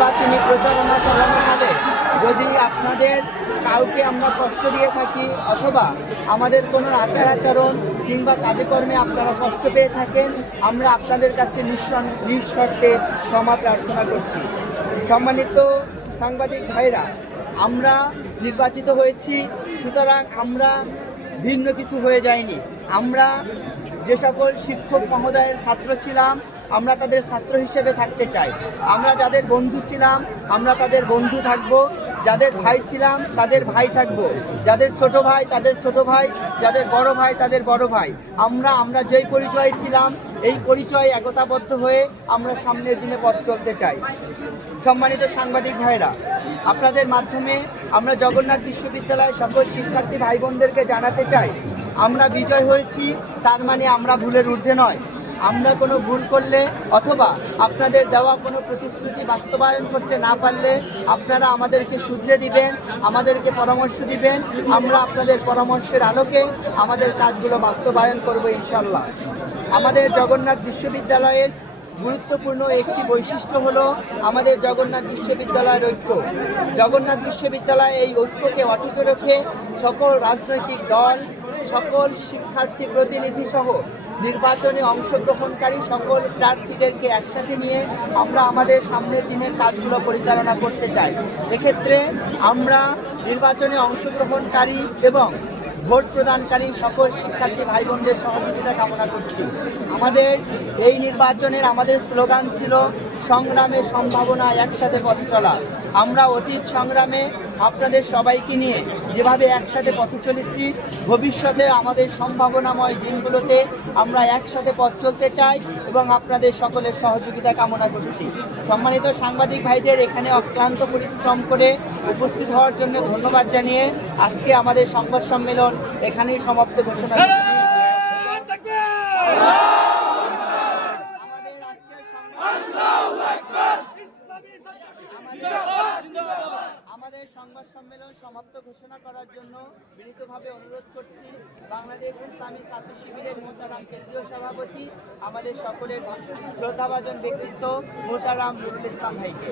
নির্বাচনী প্রচারণা চালানোকালে যদি আপনাদের কাউকে আমরা কষ্ট দিয়ে থাকি অথবা আমাদের কোনো আচার আচরণ কিংবা কাজকর্মে আপনারা কষ্ট পেয়ে থাকেন, আমরা আপনাদের কাছে নিঃশর্তে ক্ষমা প্রার্থনা করছি। সম্মানিত সাংবাদিক ভাইরা, আমরা নির্বাচিত হয়েছি, সুতরাং আমরা ভিন্ন কিছু হয়ে যায়নি। আমরা যে সকল শিক্ষক মহোদয়ের ছাত্র ছিলাম, আমরা তাদের ছাত্র হিসেবে থাকতে চাই। আমরা যাদের বন্ধু ছিলাম, আমরা তাদের বন্ধু থাকব। যাদের ভাই ছিলাম, তাদের ভাই থাকব। যাদের ছোট ভাই, তাদের ছোট ভাই। যাদের বড় ভাই, তাদের বড় ভাই। আমরা যেই পরিচয় ছিলাম, এই পরিচয় একতাবদ্ধ হয়ে আমরা সামনের দিনে পথ চলতে চাই। সম্মানিত সাংবাদিক ভাইরা, আপনাদের মাধ্যমে আমরা জগন্নাথ বিশ্ববিদ্যালয়ের সকল শিক্ষার্থী ভাই বোনদেরকে জানাতে চাই, আমরা বিজয় হয়েছি, তার মানে আমরা ভুলের ঊর্ধ্বে নয়। আমরা কোনো ভুল করলে অথবা আপনাদের দেওয়া কোনো প্রতিশ্রুতি বাস্তবায়ন করতে না পারলে আপনারা আমাদেরকে শুধরে দিবেন, আমাদেরকে পরামর্শ দিবেন। আমরা আপনাদের পরামর্শের আলোকে আমাদের কাজগুলো বাস্তবায়ন করব ইনশাল্লাহ। আমাদের জগন্নাথ বিশ্ববিদ্যালয়ের গুরুত্বপূর্ণ একটি বৈশিষ্ট্য হলো আমাদের জগন্নাথ বিশ্ববিদ্যালয়ের ঐক্য। জগন্নাথ বিশ্ববিদ্যালয় এই ঐক্যকে অটুট রেখে সকল রাজনৈতিক দল, সকল শিক্ষার্থী প্রতিনিধি সহ নির্বাচনে অংশগ্রহণকারী সকল প্রার্থীদেরকে একসাথে নিয়ে আমরা আমাদের সামনের দিনের কাজগুলো পরিচালনা করতে চাই। এক্ষেত্রে আমরা নির্বাচনে অংশগ্রহণকারী এবং ভোট প্রদানকারী সকল শিক্ষার্থী ভাই বোনদের সহযোগিতা কামনা করছি। আমাদের এই নির্বাচনের আমাদের স্লোগান ছিল সংগ্রামে সম্ভাবনা, একসাথে পথ চলা। আমরা অতীত সংগ্রামে আপনাদের সবাইকে নিয়ে যেভাবে একসাথে পথে চলেছি, ভবিষ্যতে আমাদের সম্ভাবনাময় দিনগুলোতে আমরা একসাথে পথ চলতে চাই এবং আপনাদের সকলের সহযোগিতা কামনা করছি। সম্মানিত সাংবাদিক ভাইদের এখানে অক্লান্ত পরিশ্রম করে উপস্থিত হওয়ার জন্য ধন্যবাদ জানিয়ে আজকে আমাদের সংবাদ সম্মেলন এখানেই সমাপ্ত ঘোষণা করছি। আমাদের সংবাদ সম্মেলন সমাপ্ত ঘোষণা করার জন্য বিনীতভাবে অনুরোধ করছি বাংলাদেশ ইসলামী ছাত্র শিবিরের মোহতারাম কেন্দ্রীয় সভাপতি, আমাদের সকলের শ্রদ্ধাভাজন ব্যক্তিত্ব মোহতারাম নুরুল ইসলাম ভাইকে।